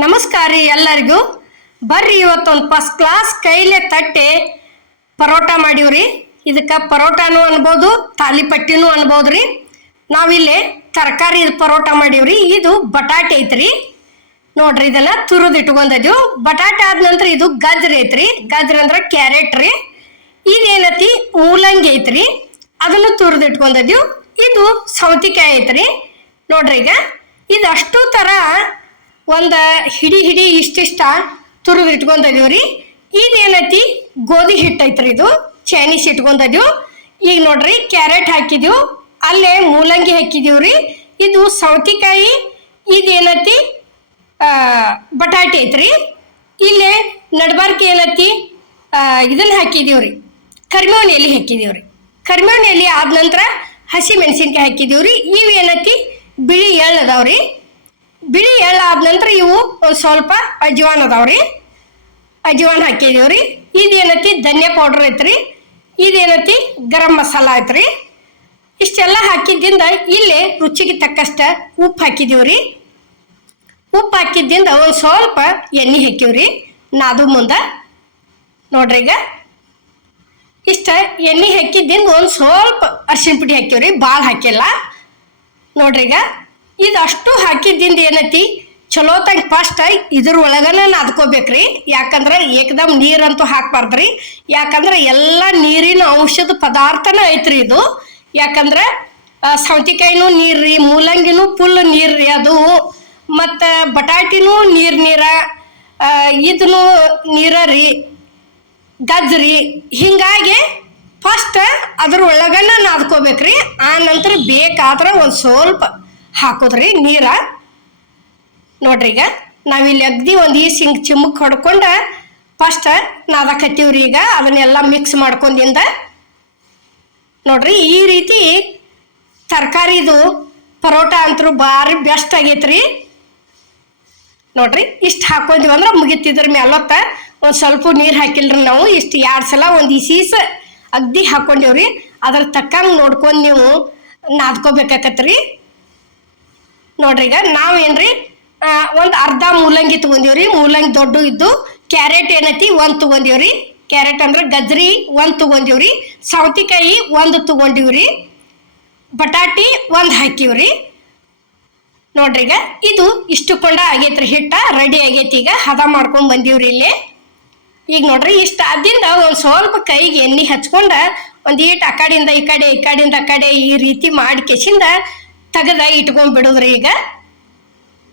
ನಮಸ್ಕಾರ ರೀ ಎಲ್ಲರಿಗೂ. ಬರ್ರಿ ಇವತ್ತೊಂದು ಫಸ್ಟ್ ಕ್ಲಾಸ್ ಕೈಲೇ ತಟ್ಟೆ ಪರೋಟ ಮಾಡೀವ್ರಿ. ಇದಕ್ಕೆ ಪರೋಟಾನು ಅನ್ಬೋದು, ತಾಲಿಪಟ್ಟಿನೂ ಅನ್ಬೋದ್ರಿ. ನಾವಿಲ್ಲಿ ತರಕಾರಿ ಪರೋಟ ಮಾಡೀವ್ರಿ. ಇದು ಬಟಾಟೆ ಐತ್ರಿ. ನೋಡ್ರಿ, ಇದನ್ನ ತುರಿದು ಇಟ್ಕೊಂಡದ್ವು. ಬಟಾಟೆ ಆದ ನಂತರ ಇದು ಗಜ್ರಿ ಐತ್ರಿ. ಗಜ್ರಿ ಅಂದ್ರೆ ಕ್ಯಾರೆಟ್ ರೀ. ಇದೇನತಿ ಮೂಲಂಗಿ ಐತ್ರಿ, ಅದನ್ನು ತುರಿದು ಇಟ್ಕೊಂಡದ್ವು. ಇದು ಸೌತಿಕಾಯಿ ಐತ್ರಿ. ನೋಡ್ರಿ, ಈಗ ಇದಷ್ಟು ತರ ಒಂದು ಹಿಡಿ ಇಷ್ಟಿಷ್ಟ ತುರಿದು ಇಟ್ಕೊಂಡದೀವ್ರಿ. ಇದೇನತಿ ಗೋಧಿ ಹಿಟ್ಟು ಐತ್ರಿ. ಇದು ಚೈನೀಸ್ ಇಟ್ಕೊಂಡದ್ವು. ಈಗ ನೋಡ್ರಿ, ಕ್ಯಾರೆಟ್ ಹಾಕಿದ್ವು, ಅಲ್ಲೇ ಮೂಲಂಗಿ ಹಾಕಿದೀವ್ರಿ. ಇದು ಸೌತಿಕಾಯಿ, ಇದೇನತಿ ಬಟಾಟೆ ಐತ್ರಿ. ಇಲ್ಲೇ ನಡ್ಬಾರ್ಕ ಏನತಿ ಇದನ್ನ ಹಾಕಿದೀವ್ರಿ, ಕರಿಬೇವಿನ ಎಲೆ ಹಾಕಿದೀವ್ರಿ. ಕರಿಬೇವಿನ ಎಲೆ ಆದ ನಂತರ ಹಸಿ ಮೆಣಸಿನ್ಕಾಯಿ ಹಾಕಿದೀವ್ರಿ. ಇವೇನತಿ ಬಿಳಿ ಎಳ್ಳು ಅದಾವ್ರಿ. ಬಿಳಿ ಎಳ್ಳು ಆದ ನಂತರ ಇವು ಒಂದು ಸ್ವಲ್ಪ ಅಜ್ವಾನ್ ಅದಾವ್ರಿ. ಅಜ್ವಾನ್ ಹಾಕಿದೀವ್ರಿ. ಇದೇನತಿ ಧನಿಯಾ ಪೌಡ್ರ್ ಐತ್ರಿ. ಇದೇನತಿ ಗರಂ ಮಸಾಲ ಐತ್ರಿ. ಇಷ್ಟೆಲ್ಲ ಹಾಕಿದ್ದಿಂದ ಇಲ್ಲಿ ರುಚಿಗೆ ತಕ್ಕಷ್ಟ ಉಪ್ಪು ಹಾಕಿದೀವ್ರಿ. ಉಪ್ಪು ಹಾಕಿದ್ದಿಂದ ಒಂದು ಸ್ವಲ್ಪ ಎಣ್ಣೆ ಹಾಕಿವ್ರಿ ನಾದು ಮುಂದೆ. ನೋಡ್ರಿ, ಈಗ ಇಷ್ಟ ಎಣ್ಣೆ ಹಾಕಿದ್ದಿಂದ ಒಂದು ಸ್ವಲ್ಪ ಅರಿಶಿನ ಪುಡಿ ಹಾಕಿವ್ರಿ, ಭಾಳ ಹಾಕಿಲ್ಲ. ನೋಡ್ರಿ, ಈಗ ಇದಷ್ಟು ಹಾಕಿದ್ದಿಂದ ಏನೈತಿ ಚಲೋ ತಂಗ ಫಸ್ಟ್ ಇದ್ರ ಒಳಗನ ನಾದ್ಕೋಬೇಕ್ರಿ. ಯಾಕಂದ್ರೆ ಏಕದಮ್ ನೀರಂತೂ ಹಾಕ್ಬಾರ್ದ್ರಿ. ಯಾಕಂದ್ರೆ ಎಲ್ಲ ನೀರಿನ ಔಷಧ ಪದಾರ್ಥನ ಐತ್ರಿ ಇದು. ಯಾಕಂದ್ರೆ ಸೌತಿಕಾಯಿನೂ ನೀರ್ರಿ, ಮೂಲಂಗಿನೂ ಫುಲ್ ನೀರ್ರಿ ಅದು, ಮತ್ತು ಬಟಾಟಿನೂ ನೀರ, ಇದನ್ನು ನೀರ ರೀ, ಗಜ್ರಿ. ಹಿಂಗಾಗಿ ಫಸ್ಟ್ ಅದ್ರ ಒಳಗನ ನಾದ್ಕೋಬೇಕ್ರಿ. ಆ ನಂತರ ಬೇಕಾದ್ರೆ ಒಂದು ಸ್ವಲ್ಪ ಹಾಕೋದ್ರಿ ನೀರ. ನೋಡ್ರಿ, ಈಗ ನಾವಿಲ್ಲಿ ಅಗ್ದಿ ಒಂದು ಹಿಂಗೆ ಚಿಮ್ಮಕ್ ಹೊಡ್ಕೊಂಡ ಫಸ್ಟ್ ನಾದಕತ್ತೀವ್ರಿ. ಈಗ ಅದನ್ನೆಲ್ಲ ಮಿಕ್ಸ್ ಮಾಡ್ಕೊಂಡಿಂದ ನೋಡ್ರಿ, ಈ ರೀತಿ ತರಕಾರಿದು ಪರೋಟ ಅಂತೂ ಭಾರಿ ಬೆಸ್ಟ್ ಆಗೈತ್ರಿ. ನೋಡ್ರಿ, ಇಷ್ಟು ಹಾಕೊಂಡಿವಿ ಅಂದ್ರೆ ಮುಗಿತಿದ್ರ ಮೇಲೊತ್ತ ಒಂದು ಸ್ವಲ್ಪ ನೀರು ಹಾಕಿಲ್ರಿ ನಾವು. ಇಷ್ಟು 2 ಸಲ ಒಂದು ಇಸೀಸ ಅಗ್ದಿ ಹಾಕೊಂಡಿವ್ರಿ. ಅದ್ರ ತಕ್ಕಂಗೆ ನೋಡ್ಕೊಂಡು ನೀವು ನಾದ್ಕೋಬೇಕಾಕತ್ರಿ. ನೋಡ್ರಿ, ಈಗ ನಾವೇನ್ರಿ ಒಂದು ಅರ್ಧ ಮೂಲಂಗಿ ತಗೊಂಡಿವ್ರಿ. ಮೂಲಂಗಿ ದೊಡ್ಡ ಇದ್ದು. ಕ್ಯಾರೆಟ್ ಏನೈತಿ 1 ತಗೊಂಡಿವ್ರಿ. ಕ್ಯಾರೆಟ್ ಅಂದ್ರೆ ಗಜ್ರಿ 1 ತಗೊಂಡಿವ್ರಿ. ಸೌತಿಕಾಯಿ 1 ತಗೊಂಡಿವ್ರಿ. ಬಟಾಟಿ 1 ಹಾಕಿವ್ರಿ. ನೋಡ್ರಿ, ಈಗ ಇದು ಇಷ್ಟು ಕೊಂಡ ಆಗೈತ್ರಿ. ಹಿಟ್ಟ ರೆಡಿ ಆಗೈತಿ. ಈಗ ಹದ ಮಾಡ್ಕೊಂಡ್ ಬಂದೀವ್ರಿ ಇಲ್ಲಿ. ಈಗ ನೋಡ್ರಿ, ಇಷ್ಟ ಆದಿಂದ ಒಂದು ಸ್ವಲ್ಪ ಕೈಗೆ ಎಣ್ಣೆ ಹಚ್ಕೊಂಡ ಒಂದು ಈಟ್ ಆ ಕಡೆಯಿಂದ ಈ ಕಡೆ, ಈ ಕಡೆಯಿಂದ ಆ ಕಡೆ ಈ ರೀತಿ ಮಾಡಿ ಕೆಸಿಂದ ತೆಗೆದ ಇಟ್ಕೊಂಡ್ಬಿಡುದ್ರಿ. ಈಗ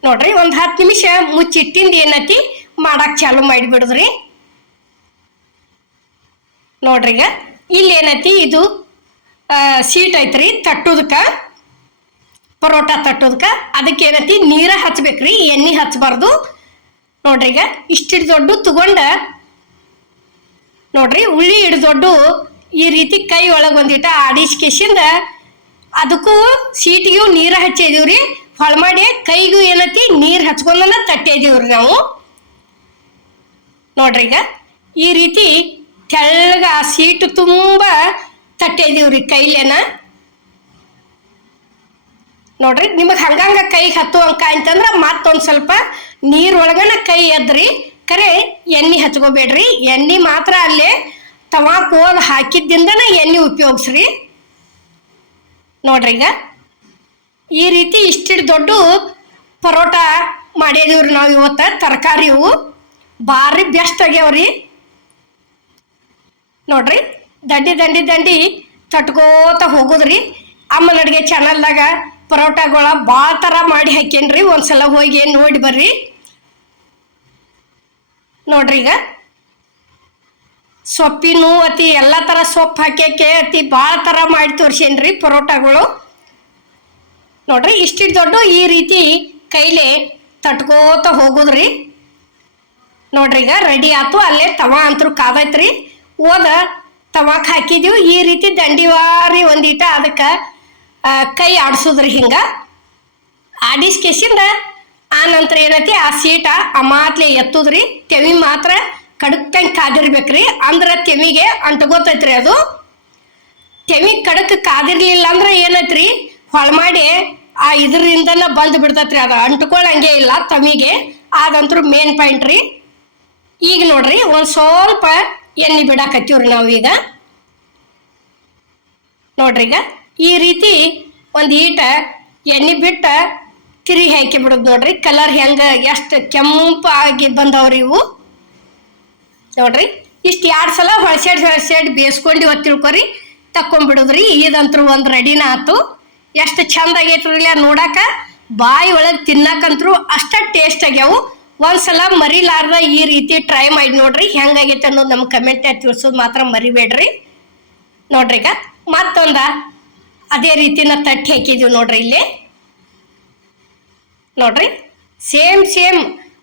ನೋಡ್ರಿ, ಒಂದು 10 ನಿಮಿಷ ಮುಚ್ಚಿಟ್ಟಿಂದ ಏನತಿ ಮಾಡಕ್ ಚಾಲು ಮಾಡಿಬಿಡುದ್ರಿ. ನೋಡ್ರಿ, ಈಗ ಇಲ್ಲಿ ಏನತಿ ಇದು ಸೀಟ್ ಐತ್ರಿ ತಟ್ಟುದಕ್ಕ, ಪರೋಟ ತಟ್ಟೋದಕ್ಕ. ಅದಕ್ಕೆ ಏನತಿ ನೀರ ಹಚ್ಬೇಕ್ರಿ, ಎಣ್ಣೆ ಹಚ್ಬಾರ್ದು. ನೋಡ್ರಿ, ಈಗ ಇಷ್ಟಿಟ್ಟು ದೊಡ್ಡ ತಗೊಂಡ ನೋಡ್ರಿ, ಉಳ್ಳಿ ದೊಡ್ಡ ಈ ರೀತಿ ಕೈ ಒಳಗೆ ಒಂದಿಟ ಆಡಿಸ್ಕೇಸಿಂದ ಅದಕ್ಕೂ ಸೀಟಿಗೂ ನೀರ ಹಚ್ಚಿದೀವ್ರಿ. ಹೊಳ ಮಾಡಿ ಕೈಗೂ ಏನತಿ ನೀರು ಹಚ್ಕೊಂಡನ ತಟ್ಟಿದೀವ್ರಿ ನಾವು. ನೋಡ್ರಿ, ಈಗ ಈ ರೀತಿ ತೆಳ್ಳಗ ಆ ಸೀಟು ತುಂಬ ತಟ್ಟಿದೀವ್ರಿ ಕೈಲೇನ. ನೋಡ್ರಿ, ನಿಮಗೆ ಹಂಗಂಗ ಕೈಗೆ ಹತ್ತುವಂಕ ಅಂತಂದ್ರೆ ಮತ್ತೊಂದು ಸ್ವಲ್ಪ ನೀರೊಳಗನ ಕೈ ಎದ್ರಿ. ಕರೆ ಎಣ್ಣೆ ಹಚ್ಕೋಬೇಡ್ರಿ. ಎಣ್ಣೆ ಮಾತ್ರ ಅಲ್ಲೇ ತವಾಕ್ ಹೋದ್ ಹಾಕಿದ್ದಿಂದನ ಎಣ್ಣೆ ಉಪಯೋಗಿಸ್ರಿ. ನೋಡ್ರಿ, ಈಗ ಈ ರೀತಿ ಇಷ್ಟಿಟ್ಟು ದೊಡ್ಡ ಪರೋಟ ಮಾಡಿದೀವ್ರಿ ನಾವು ಇವತ್ತು. ತರಕಾರಿ ಇವು ಭಾರಿ ಬೆಸ್ಟ್ ಆಗ್ಯಾವ್ರಿ. ನೋಡ್ರಿ, ದಂಡಿ ತಟ್ಕೋತ ಹೋಗುದ್ರಿ. ಅಮ್ಮನ ಅಡುಗೆ ಚಾನಲ್ದಾಗ ಪರೋಟಗಳ ಭಾಳ ಥರ ಮಾಡಿ ಹಾಕೇನ್ರಿ. ಒಂದ್ಸಲ ಹೋಗಿ ನೋಡಿ ಬರ್ರಿ. ನೋಡ್ರಿ, ಈಗ ಸೊಪ್ಪಿನೂ ಅತಿ ಎಲ್ಲ ಥರ ಸೊಪ್ಪು ಹಾಕ್ಯಾಕೆ ಅತಿ ಭಾಳ ಥರ ಮಾಡಿ ತೋರ್ಸೇನ್ರಿ ಪರೋಟಗಳು. ನೋಡ್ರಿ, ಇಷ್ಟಿಟ್ಟು ದೊಡ್ಡ ಈ ರೀತಿ ಕೈಲೇ ತಟ್ಕೋತ ಹೋಗುದ್ರಿ. ನೋಡ್ರಿ, ಈಗ ರೆಡಿ ಆಯ್ತು. ಅಲ್ಲೇ ತವಾ ಅಂತೂ ಕಾದೈತ್ರಿ. ತವಾಕ್ ಹಾಕಿದೀವಿ. ಈ ರೀತಿ ದಂಡಿವಾರಿ ಒಂದಿಟ ಅದಕ್ಕೆ ಕೈ ಆಡಿಸೋದ್ರಿ. ಹಿಂಗ ಆಡಿಸ್ಕೇಸಿಂದ ಆ ನಂತರ ಏನೈತಿ ಆ ಸೀಟ ಅಮಾತ್ಲೆ ಎತ್ತುದ್ರಿ. ತೆವಿ ಮಾತ್ರ ಕಡಕ್ತಂಗೆ ಕಾದಿರ್ಬೇಕ್ರಿ. ಅಂದ್ರೆ ತೆವಿಗೆ ಅಂಟ್ಕೋತೈತ್ರಿ ಅದು. ತೆವಿ ಕಡಕ್ ಕಾದಿರ್ಲಿಲ್ಲ ಅಂದ್ರೆ ಏನೈತ್ರಿ ಹೊಳ ಮಾಡಿ ಆ ಇದರಿಂದನ ಬಂದು ಬಿಡ್ತೈತ್ರಿ. ಅದು ಅಂಟ್ಕೊಳಂಗೆ ಇಲ್ಲ ತಮಿಗೆ. ಅದಂತೂ ಮೇನ್ ಪಾಯಿಂಟ್ ರೀ. ಈಗ ನೋಡ್ರಿ ಒಂದು ಸ್ವಲ್ಪ ಎಣ್ಣೆ ಬಿಡಾಕತ್ತೀವ್ರಿ ನಾವೀಗ. ನೋಡ್ರಿ ಈಗ ಈ ರೀತಿ ಒಂದು ಈಟ ಎಣ್ಣೆ ಬಿಟ್ಟ ತಿರಿ ಹಾಕಿ ಬಿಡೋದು ನೋಡ್ರಿ. ಕಲರ್ ಹೆಂಗ ಎಷ್ಟು ಕೆಂಪಾಗಿ ಬಂದವ್ರಿ ಇವು ನೋಡ್ರಿ. ಇಷ್ಟು 2 ಸಲ ಹೊಳಸಾಡಿ ಬೇಯಿಸ್ಕೊಂಡು ತಿಳ್ಕೊರಿ ತಕ್ಕೊಂಡ್ಬಿಡುದ್ರಿ. ಇದಂತೂ ಒಂದು ರೆಡಿನ ಆತು. ಎಷ್ಟು ಚಂದ ಆಗೈತ್ರಿ ನೋಡಾಕ, ಬಾಯಿ ಒಳಗೆ ತಿನ್ನಾಕಂತ್ರು ಅಷ್ಟ ಟೇಸ್ಟ್ ಆಗ್ಯಾವು. ಒಂದ್ಸಲ ಮರಿಲಾರ್ದ ಈ ರೀತಿ ಟ್ರೈ ಮಾಡಿ ನೋಡ್ರಿ. ಹೆಂಗಾಗೈತೆ ಅನ್ನೋದು ನಮ್ಗೆ ಕಮೆಂಟ್ ತಿಳಿಸೋದು ಮಾತ್ರ ಮರಿಬೇಡ್ರಿ. ನೋಡ್ರಿ ಈಗ ಮತ್ತೊಂದ ಅದೇ ರೀತಿನ ತಟ್ಟಿ ಹಾಕಿದೀವಿ ನೋಡ್ರಿ. ಇಲ್ಲಿ ನೋಡ್ರಿ ಸೇಮ್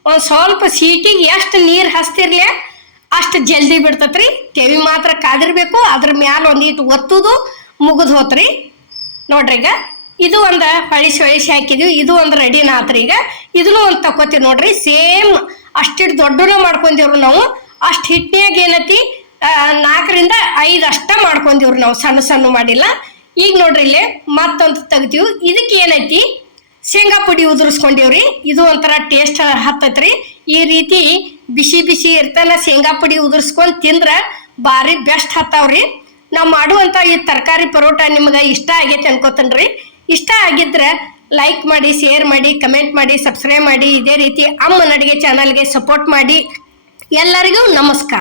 ಒಂದು ಸ್ವಲ್ಪ ಸೀಟಿಗೆ ಎಷ್ಟು ನೀರು ಹಸ್ತಿರ್ಲಿ ಅಷ್ಟು ಜಲ್ದಿ ಬಿಡ್ತತ್ರಿ. ತೆವಿ ಮಾತ್ರ ಕಾದಿರ್ಬೇಕು. ಅದ್ರ ಮ್ಯಾಲ ಒಂದಿಟ್ಟು ಒತ್ತುದು ಮುಗಿದು ಹೋತ್ರಿ. ನೋಡ್ರಿ ಈಗ ಇದು ಒಂದು ಹೊಳಿಸಿ ಹಾಕಿದ್ವಿ. ಇದು ಒಂದು ರೆಡಿನ ಆತ್ರಿ. ಈಗ ಇದನ್ನು ಒಂದು ತಕೋತೀವಿ ನೋಡ್ರಿ. ಸೇಮ್ ಅಷ್ಟಿಟ್ಟು ದೊಡ್ಡನ ಮಾಡ್ಕೊಂಡಿವ್ರು ನಾವು. ಅಷ್ಟು ಹಿಟ್ಟಿನಾಗ ಏನೈತಿ 4ರಿಂದ 5 ಅಷ್ಟ ಮಾಡ್ಕೊಂಡಿವ್ರು ನಾವು, ಸಣ್ಣ ಮಾಡಿಲ್ಲ. ಈಗ ನೋಡ್ರಿ ಇಲ್ಲೇ ಮತ್ತೊಂದು ತೆಗ್ತೀವಿ. ಇದಕ್ಕೆ ಏನೈತಿ ಶೇಂಗಾ ಪುಡಿ ಉದುರಿಸ್ಕೊಂಡಿವ್ರಿ. ಇದು ಒಂಥರ ಟೇಸ್ಟ್ ಹತ್ತತ್ರಿ. ಈ ರೀತಿ ಬಿಸಿ ಇರ್ತಾನ ಶೇಂಗಾ ಪುಡಿ ಉದುರಿಸ್ಕೊಂಡು ತಿಂದ್ರೆ ಭಾರಿ ಬೆಸ್ಟ್ ಹತ್ತಾವ್ರಿ. ನಾವು ಮಾಡುವಂಥ ಈ ತರಕಾರಿ ಪರೋಟ ನಿಮ್ಗೆ ಇಷ್ಟ ಆಗೈತೆ ಅನ್ಕೋತನ್ರಿ. ಇಷ್ಟ ಆಗಿದ್ರೆ ಲೈಕ್ ಮಾಡಿ, ಶೇರ್ ಮಾಡಿ, ಕಮೆಂಟ್ ಮಾಡಿ, ಸಬ್ಸ್ಕ್ರೈಬ್ ಮಾಡಿ. ಇದೇ ರೀತಿ ಅಮ್ಮನ ಅಡುಗೆ ಚಾನಲ್ಗೆ ಸಪೋರ್ಟ್ ಮಾಡಿ. ಎಲ್ಲರಿಗೂ ನಮಸ್ಕಾರ.